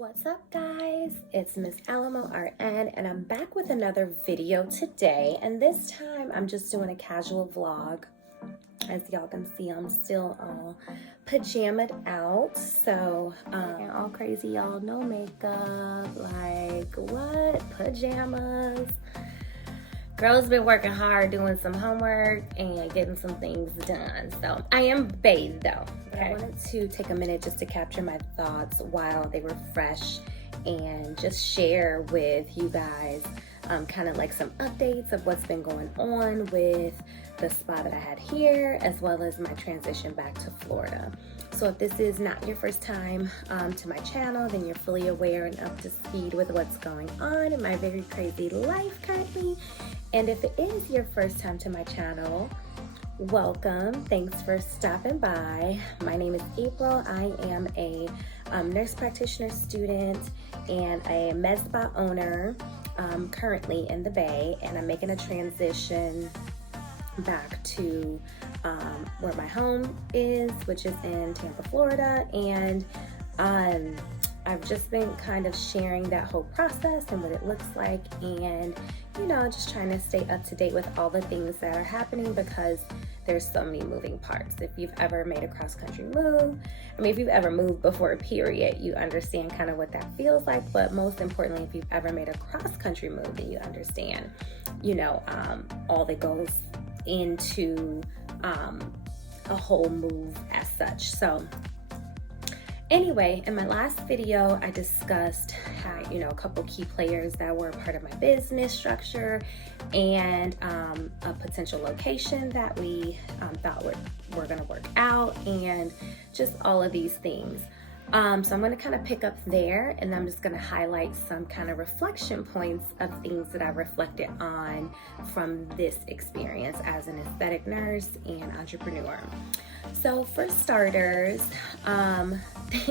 What's up, guys? It's Miss Alamo RN, and I'm back with another video today. And this time I'm just doing a casual vlog. As y'all can see, I'm still all pajamaed out, so all crazy, y'all. No makeup, like what? Pajamas. Girl's been working hard doing some homework and getting some things done. So I am bathed though. Okay. I wanted to take a minute just to capture my thoughts while they were fresh and just share with you guys kind of like some updates of what's been going on with the spa that I had here, as well as my transition back to Florida. So if this is not your first time to my channel, then you're fully aware and up to speed with what's going on in my very crazy life currently. And if it is your first time to my channel, welcome. Thanks for stopping by. My name is April. I am a nurse practitioner student and a med spa owner currently in the Bay, and I'm making a transition back to where my home is, which is in Tampa, Florida. And I've just been kind of sharing that whole process and what it looks like, and you know, just trying to stay up to date with all the things that are happening because there's so many moving parts. If you've ever made a cross-country move, I mean, if you've ever moved before, period, you understand kind of what that feels like. But most importantly, if you've ever made a cross-country move, then you understand, you know, all that goes into a whole move as such. So anyway, in my last video, I discussed how, you know, a couple key players that were part of my business structure and a potential location that we thought were going to work out, and just all of these things. So I'm going to kind of pick up there, and I'm just going to highlight some kind of reflection points of things that I reflected on from this experience as an aesthetic nurse and entrepreneur. So for starters,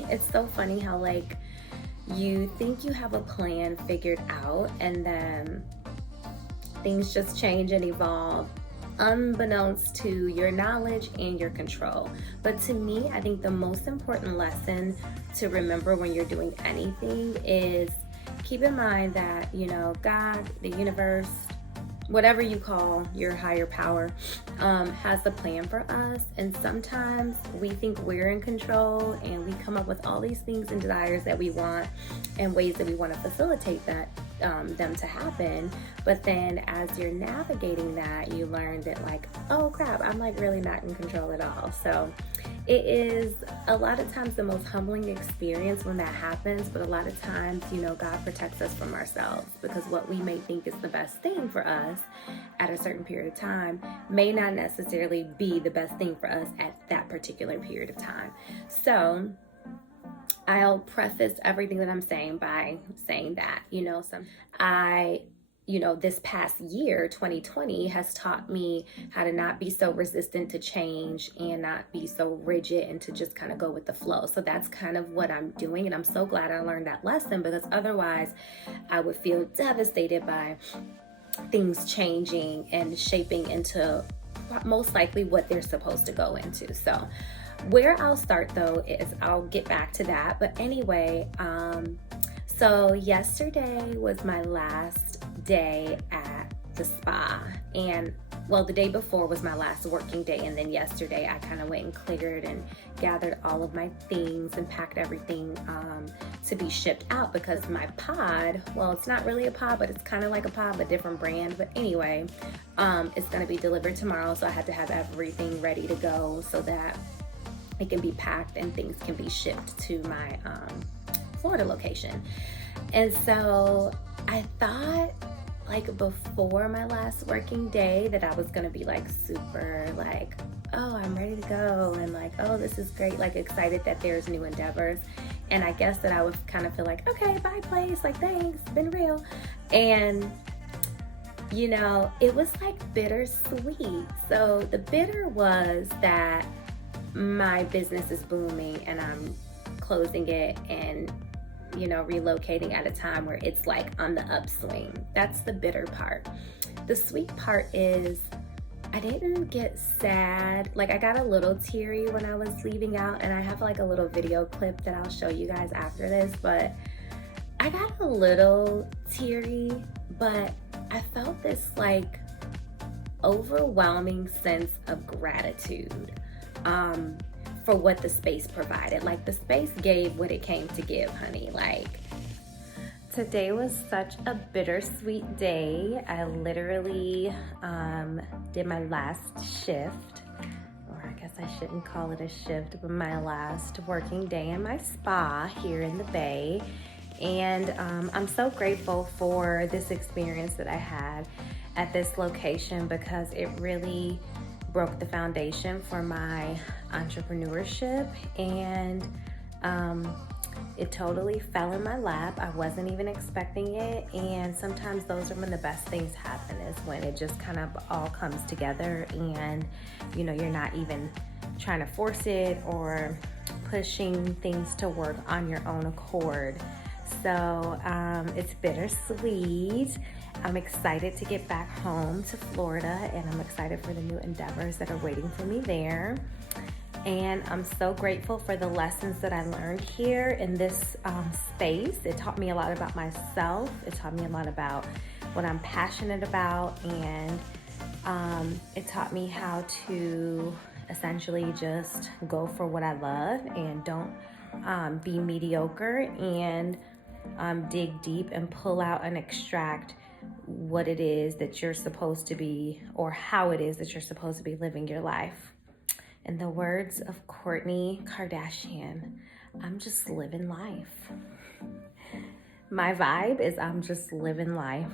it's so funny how like you think you have a plan figured out, and then things just change and evolve unbeknownst to your knowledge and your control. But to me, I think the most important lesson to remember when you're doing anything is keep in mind that, you know, God, the universe, whatever you call your higher power, has a plan for us. And sometimes we think we're in control, and we come up with all these things and desires that we want and ways that we want to facilitate that them to happen. But then as you're navigating that, you learn that like, oh crap, I'm like really not in control at all. So it is a lot of times the most humbling experience when that happens, but a lot of times, you know, God protects us from ourselves, because what we may think is the best thing for us at a certain period of time may not necessarily be the best thing for us at that particular period of time. So I'll preface everything that I'm saying by saying that, you know, this past year, 2020, has taught me how to not be so resistant to change and not be so rigid, and to just kind of go with the flow. So that's kind of what I'm doing. And I'm so glad I learned that lesson, because otherwise I would feel devastated by things changing and shaping into most likely what they're supposed to go into. So where I'll start though is I'll get back to that. But anyway, so yesterday was my last day at the spa, and well, the day before was my last working day, and then yesterday I kind of went and cleared and gathered all of my things and packed everything to be shipped out, because my pod, well, it's not really a pod, but it's kind of like a pod, but different brand. But anyway, it's going to be delivered tomorrow, so I had to have everything ready to go so that it can be packed and things can be shipped to my Florida location. And so I thought, like, before my last working day that I was gonna be like super like, oh, I'm ready to go, and like, oh, this is great, like excited that there's new endeavors. And I guess that I would kind of feel like, okay, bye place, like thanks, been real. And you know, it was like bittersweet. So the bitter was that my business is booming and I'm closing it and, you know, relocating at a time where it's like on the upswing. That's the bitter part. The sweet part is I didn't get sad. Like, I got a little teary when I was leaving out, and I have like a little video clip that I'll show you guys after this, but I got a little teary, but I felt this like overwhelming sense of gratitude for what the space provided. Like the space gave what it came to give, honey. Like today was such a bittersweet day. I literally did my last shift, or I guess I shouldn't call it a shift, but my last working day in my spa here in the Bay. And I'm so grateful for this experience that I had at this location because it really broke the foundation for my entrepreneurship, and it totally fell in my lap. I wasn't even expecting it, and sometimes those are when the best things happen, is when it just kind of all comes together and you know, you're not even trying to force it or pushing things to work on your own accord. So it's bittersweet. I'm excited to get back home to Florida, and I'm excited for the new endeavors that are waiting for me there. And I'm so grateful for the lessons that I learned here in this space. It taught me a lot about myself. It taught me a lot about what I'm passionate about, and it taught me how to essentially just go for what I love and don't be mediocre, and dig deep and pull out and extract what it is that you're supposed to be, or how it is that you're supposed to be living your life. In the words of Kourtney Kardashian, I'm just living life. My vibe is I'm just living life.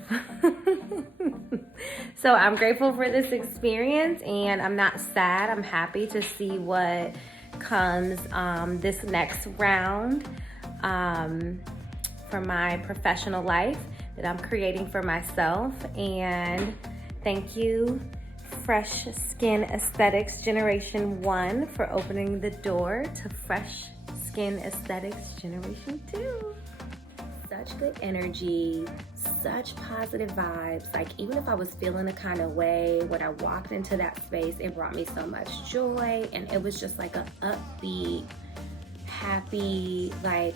So I'm grateful for this experience, and I'm not sad. I'm happy to see what comes this next round for my professional life that I'm creating for myself. And thank you, Fresh Skin Aesthetics Generation 1, for opening the door to Fresh Skin Aesthetics Generation 2. Such good energy, such positive vibes. Like even if I was feeling a kind of way, when I walked into that space, it brought me so much joy, and it was just like a upbeat, happy, like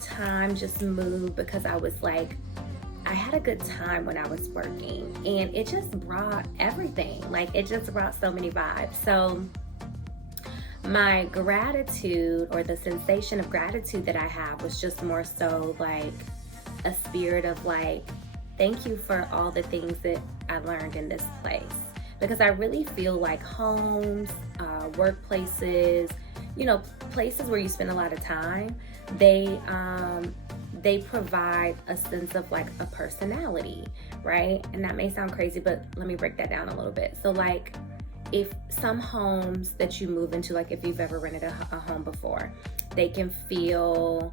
time just moved, because I was like, I had a good time when I was working, and it just brought everything. Like it just brought so many vibes. So my gratitude, or the sensation of gratitude that I have, was just more so like a spirit of like, thank you for all the things that I learned in this place. Because I really feel like homes, workplaces, you know, places where you spend a lot of time, they provide a sense of like a personality, right? And that may sound crazy, but let me break that down a little bit. So like, if some homes that you move into, like if you've ever rented a home before, they can feel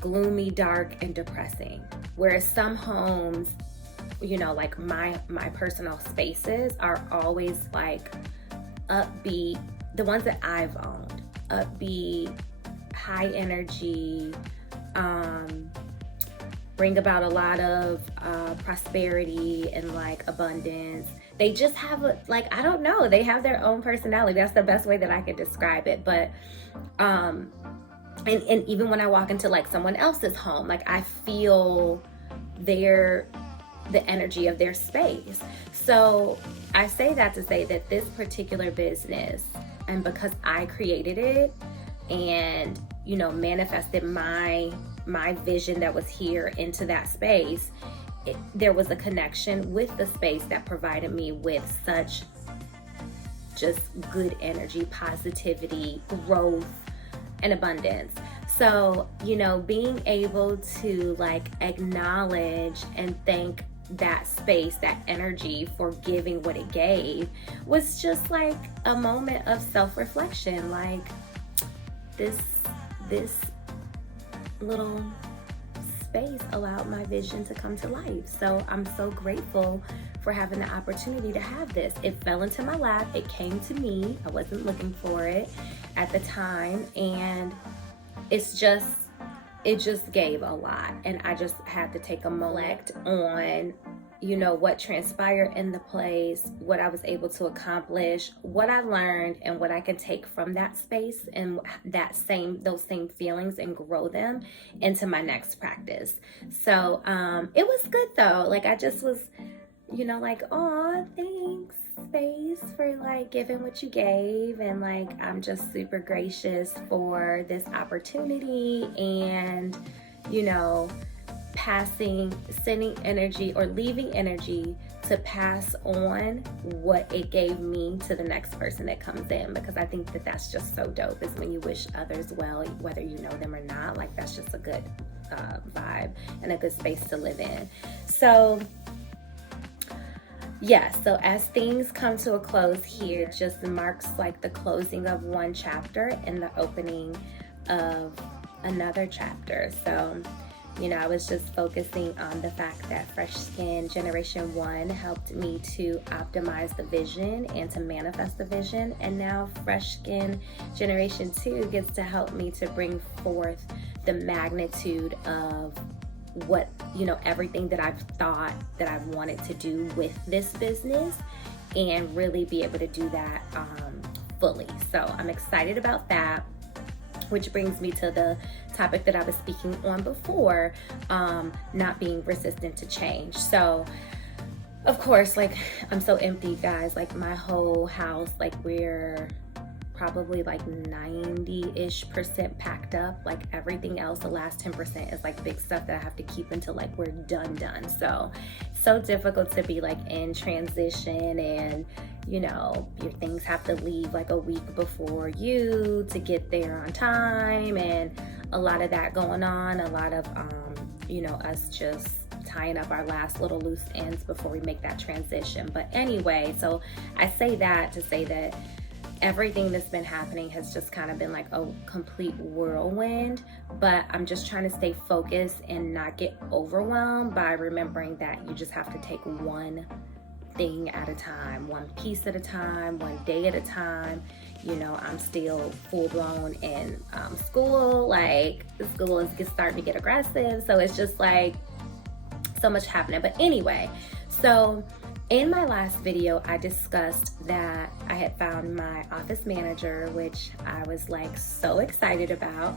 gloomy, dark, and depressing. Whereas some homes, you know, like my personal spaces are always like upbeat. The ones that I've owned, upbeat, high energy, bring about a lot of prosperity and like abundance. They just have a, like, I don't know, they have their own personality. That's the best way that I could describe it. But and even when I walk into like someone else's home, like I feel the energy of their space. So I say that to say that this particular business, and because I created it and, you know, manifested my vision that was here into that space, there was a connection with the space that provided me with such just good energy, positivity, growth, and abundance. So, you know, being able to like acknowledge and thank that space, that energy, for giving what it gave, was just like a moment of self-reflection. Like this little space allowed my vision to come to life. So I'm so grateful for having the opportunity to have this. It fell into my lap. It came to me. I wasn't looking for it at the time, and it just gave a lot, and I just had to take a moment on you know, what transpired in the place, what I was able to accomplish, what I learned, and what I can take from that space and those same feelings and grow them into my next practice. So it was good though. Like I just was, you know, like, oh, thanks space for like giving what you gave, and like I'm just super gracious for this opportunity, and you know, sending energy or leaving energy to pass on what it gave me to the next person that comes in, because I think that that's just so dope, is when you wish others well, whether you know them or not. Like that's just a good vibe and a good space to live in. So yeah, so as things come to a close here, it just marks like the closing of one chapter and the opening of another chapter. So you know, I was just focusing on the fact that Fresh Skin Generation 1 helped me to optimize the vision and to manifest the vision. And now Fresh Skin Generation 2 gets to help me to bring forth the magnitude of what, you know, everything that I've thought that I wanted to do with this business, and really be able to do that fully. So I'm excited about that. Which brings me to the topic that I was speaking on before, not being resistant to change. So, of course, like I'm so empty, guys. Like my whole house, like we're probably like 90-ish% packed up. Like everything else, the last 10% is like big stuff that I have to keep until like we're done. So difficult to be like in transition, and you know, your things have to leave like a week before you to get there on time, and a lot of that going on, a lot of you know, us just tying up our last little loose ends before we make that transition. But anyway, so I say that to say that everything that's been happening has just kind of been like a complete whirlwind, but I'm just trying to stay focused and not get overwhelmed by remembering that you just have to take one thing at a time, one piece at a time, one day at a time. You know, I'm still full blown in school. Like school is starting to get aggressive, so it's just like so much happening. But anyway, so in my last video, I discussed that I had found my office manager, which I was like so excited about,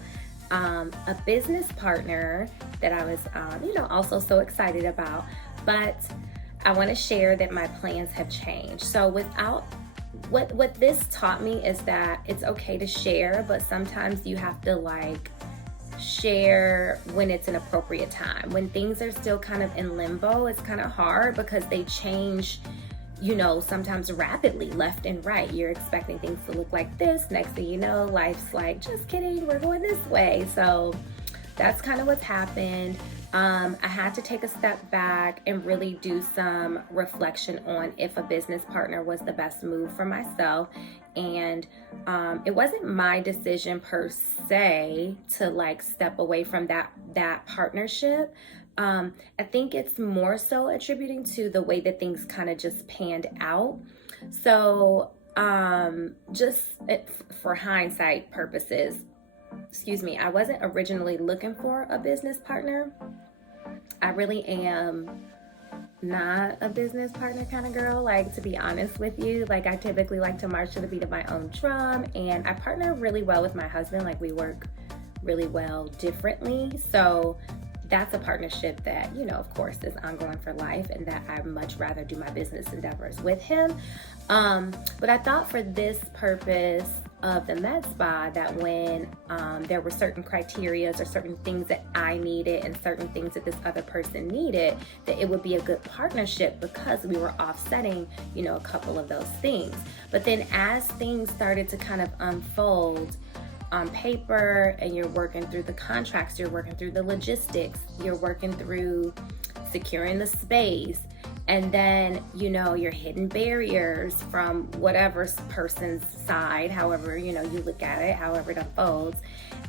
a business partner that I was, you know, also so excited about. But I want to share that my plans have changed. So what this taught me is that it's okay to share, but sometimes you have to like share when it's an appropriate time. When things are still kind of in limbo, it's kind of hard because they change, you know, sometimes rapidly, left and right. You're expecting things to look like this. Next thing you know, life's like, just kidding, we're going this way. So that's kind of what's happened. I had to take a step back and really do some reflection on if a business partner was the best move for myself. And it wasn't my decision per se to like step away from that partnership. I think it's more so attributing to the way that things kind of just panned out. So just for hindsight purposes, I wasn't originally looking for a business partner. I really am not a business partner kind of girl, like, to be honest with you. Like, I typically like to march to the beat of my own drum, and I partner really well with my husband. Like, we work really well differently. So that's a partnership that, you know, of course, is ongoing for life, and that I'd much rather do my business endeavors with him. But I thought for this purpose of the med spa, that when there were certain criteria or certain things that I needed and certain things that this other person needed, that it would be a good partnership because we were offsetting, you know, a couple of those things. But then as things started to kind of unfold on paper, and you're working through the contracts, you're working through the logistics, you're working through securing the space, and then, you know, you're hitting barriers from whatever person's side, however, you know, you look at it, however it unfolds.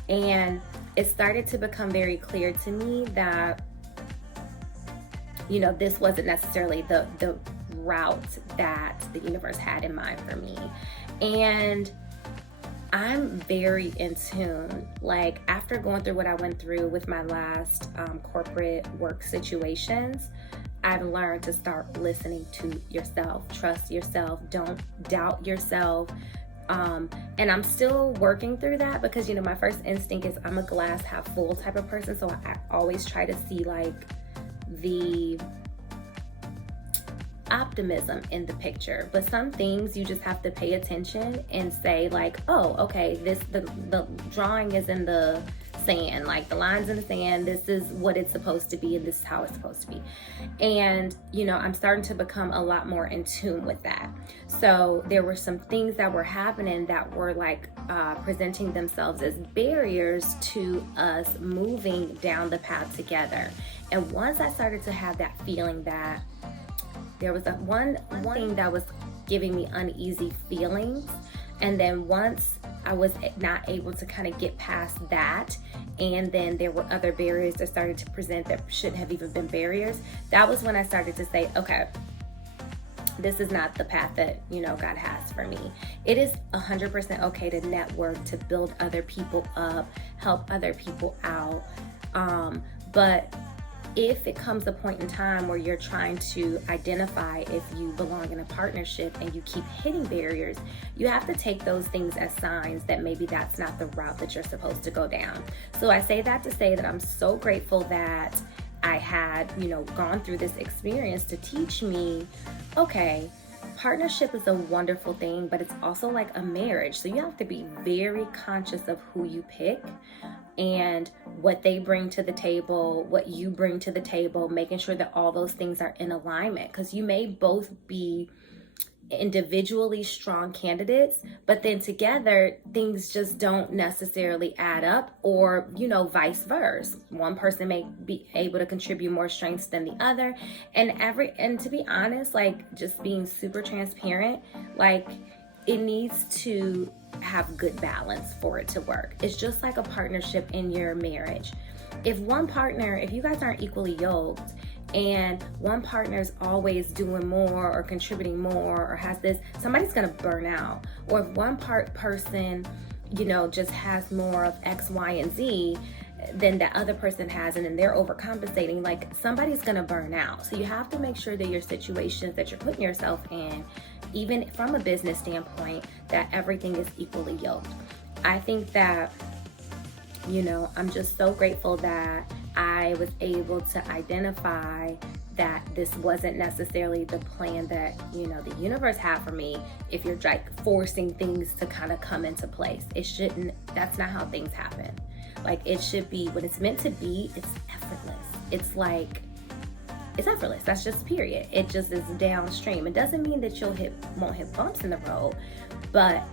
And it started to become very clear to me that, you know, this wasn't necessarily the route that the universe had in mind for me. And I'm very in tune. Like after going through what I went through with my last corporate work situations, I've learned to start listening to yourself, trust yourself, don't doubt yourself. And I'm still working through that because, you know, my first instinct is I'm a glass half full type of person. So I always try to see like the optimism in the picture, but some things you just have to pay attention and say like, oh, okay, the drawing is in the sand, like the lines in the sand, this is what it's supposed to be and this is how it's supposed to be. And you know, I'm starting to become a lot more in tune with that. So there were some things that were happening that were like presenting themselves as barriers to us moving down the path together. And once I started to have that feeling that there was one thing that was giving me uneasy feelings, and then once I was not able to kind of get past that, and then there were other barriers that started to present that shouldn't have even been barriers, that was when I started to say, okay, this is not the path that, you know, God has for me. It is 100% okay to network, to build other people up, help other people out, but if it comes a point in time where you're trying to identify if you belong in a partnership and you keep hitting barriers, you have to take those things as signs that maybe that's not the route that you're supposed to go down. So I say that to say that I'm so grateful that I had, you know, gone through this experience to teach me, okay, partnership is a wonderful thing, but it's also like a marriage. So you have to be very conscious of who you pick and what they bring to the table, what you bring to the table, making sure that all those things are in alignment, because you may both be individually strong candidates, but then together things just don't necessarily add up, or, you know, vice versa. One person may be able to contribute more strengths than the other. And to be honest, like just being super transparent, like it needs to have good balance for it to work. It's just like a partnership in your marriage. If you guys aren't equally yoked and one partner's always doing more or contributing more or has this, somebody's gonna burn out. Or if one person, you know, just has more of X, Y, and Z than that other person has, and then they're overcompensating, like somebody's gonna burn out. So you have to make sure that your situations that you're putting yourself in, even from a business standpoint, that everything is equally yoked. I think that, you know, I'm just so grateful that I was able to identify that this wasn't necessarily the plan that, you know, the universe had for me. If you're like forcing things to kind of come into place, it shouldn't, that's not how things happen. Like it should be, when it's meant to be, it's effortless. It's like, it's effortless. That's just period. It just is downstream. It doesn't mean that you'll won't hit bumps in the road, but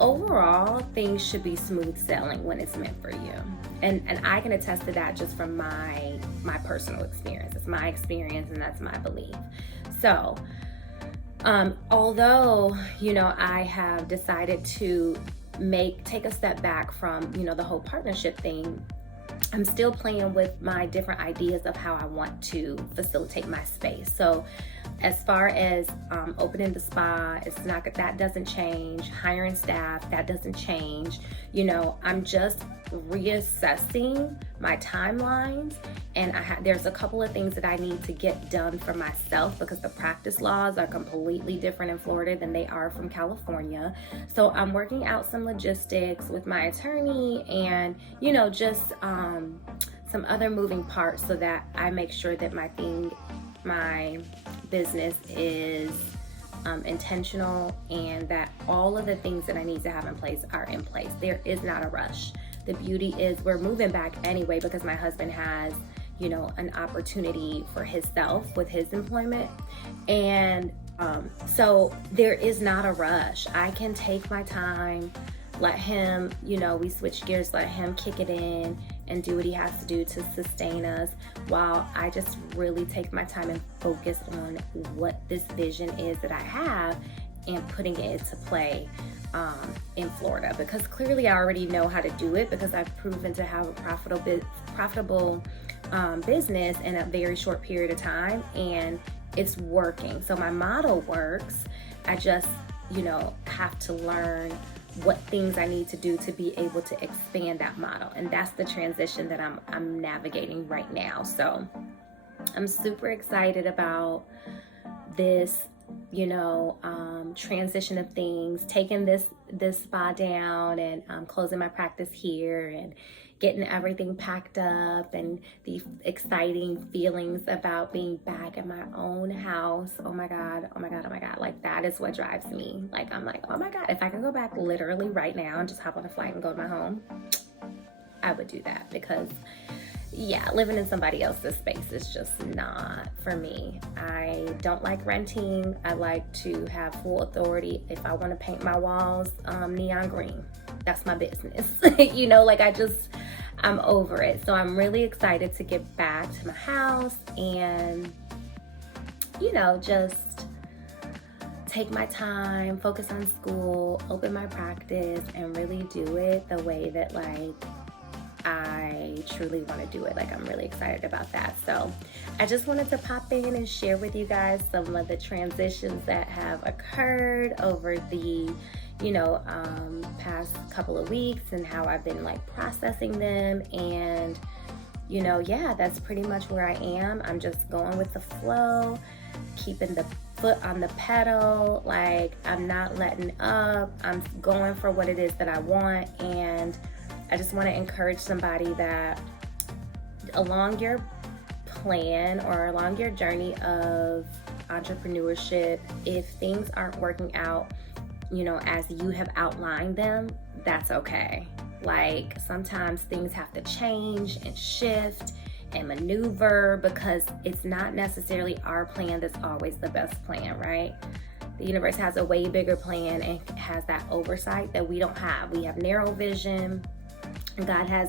overall things should be smooth sailing when it's meant for you. And I can attest to that just from my personal experience. It's my experience and that's my belief. So although, you know, I have decided to take a step back from, you know, the whole partnership thing, I'm still playing with my different ideas of how I want to facilitate my space. So as far as opening the spa, that doesn't change. Hiring staff, that doesn't change. You know, I'm just reassessing my timelines, and there's a couple of things that I need to get done for myself because the practice laws are completely different in Florida than they are from California. So I'm working out some logistics with my attorney and, you know, just some other moving parts so that I make sure that my business is intentional and that all of the things that I need to have in place are in place. There is not a rush. The beauty is we're moving back anyway because my husband has, you know, an opportunity for himself with his employment. And so there is not a rush. I can take my time, let him, you know, we switch gears, let him kick it in and do what he has to do to sustain us while I just really take my time and focus on what this vision is that I have and putting it into play in Florida, because clearly I already know how to do it because I've proven to have a profitable business in a very short period of time, and it's working. So my model works. I just, you know, have to learn what things I need to do to be able to expand that model. And that's the transition that I'm navigating right now. So I'm super excited about this, transition of things, taking this spa down and closing my practice here and getting everything packed up, and the exciting feelings about being back in my own house. Oh my God. Like, that is what drives me. Like, I'm like, oh my God, if I could go back literally right now and just hop on a flight and go to my home, I would do that, because yeah, living in somebody else's space is just not for me. I don't like renting. I like to have full authority. If I want to paint my walls neon green, that's my business. I'm over it. So I'm really excited to get back to my house and, just take my time, focus on school, open my practice, and really do it the way that I truly want to do it. I'm really excited about that. So I just wanted to pop in and share with you guys some of the transitions that have occurred over the past couple of weeks, and how I've been processing them. And that's pretty much where I am. I'm just going with the flow, keeping the foot on the pedal. I'm not letting up. I'm going for what it is that I want. And I just want to encourage somebody that along your plan or along your journey of entrepreneurship, if things aren't working out, as you have outlined them, that's okay. Sometimes things have to change and shift and maneuver, because it's not necessarily our plan that's always the best plan, right? The universe has a way bigger plan and has that oversight that we don't have. We have narrow vision. God has,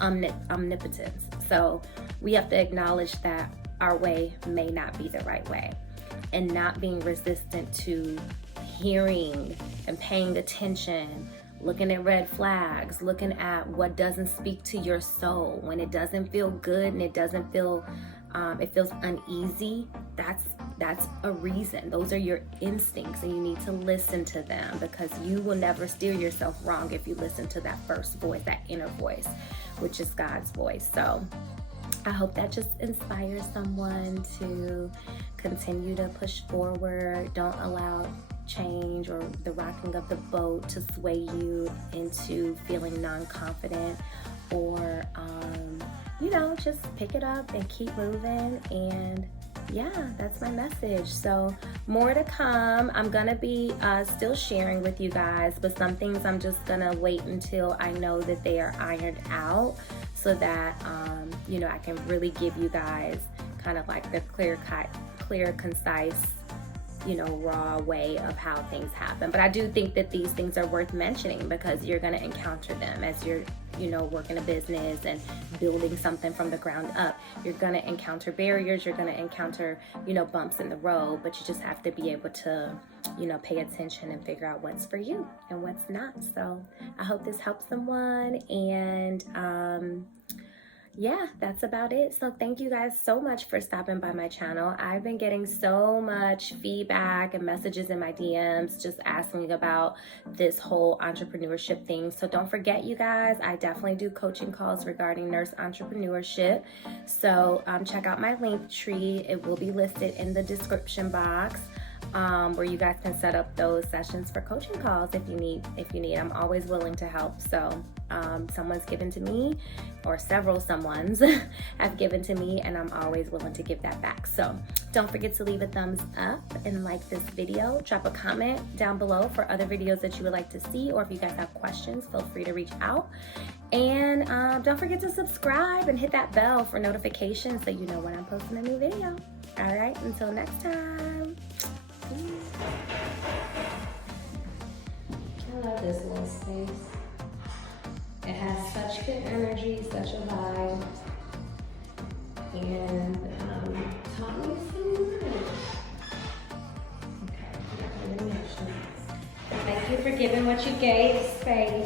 omnipotence. So we have to acknowledge that our way may not be the right way, and not being resistant to hearing and paying attention, looking at red flags, looking at what doesn't speak to your soul. When it doesn't feel good and it doesn't feel, it feels uneasy, that's a reason. Those are your instincts, and you need to listen to them, because you will never steer yourself wrong if you listen to that first voice, that inner voice, which is God's voice. So I hope that just inspires someone to continue to push forward. Don't allow change or the rocking of the boat to sway you into feeling non-confident, or just pick it up and keep moving. And yeah, that's my message. So more to come. I'm gonna be still sharing with you guys, but some things I'm just gonna wait until I know that they are ironed out, so that I can really give you guys kind of the clear, concise, raw way of how things happen. But I do think that these things are worth mentioning, because you're going to encounter them as you're, working a business and building something from the ground up. You're going to encounter barriers. You're going to encounter, bumps in the road, but you just have to be able to, pay attention and figure out what's for you and what's not. So I hope this helps someone. And, yeah, that's about it. So thank you guys so much for stopping by my channel. I've been getting so much feedback and messages in my DMs just asking about this whole entrepreneurship thing. So don't forget, you guys, I definitely do coaching calls regarding nurse entrepreneurship. So check out my link tree. It will be listed in the description box, where you guys can set up those sessions for coaching calls if you need. I'm always willing to help. So someone's given to me, or several someones have given to me, and I'm always willing to give that back. So don't forget to leave a thumbs up and like this video. Drop a comment down below for other videos that you would like to see, or if you guys have questions, feel free to reach out. And don't forget to subscribe and hit that bell for notifications so you know when I'm posting a new video. All right, until next time. I love this little space. It has such good energy, such a vibe, and taught me so much. Okay, thank you for giving what you gave space.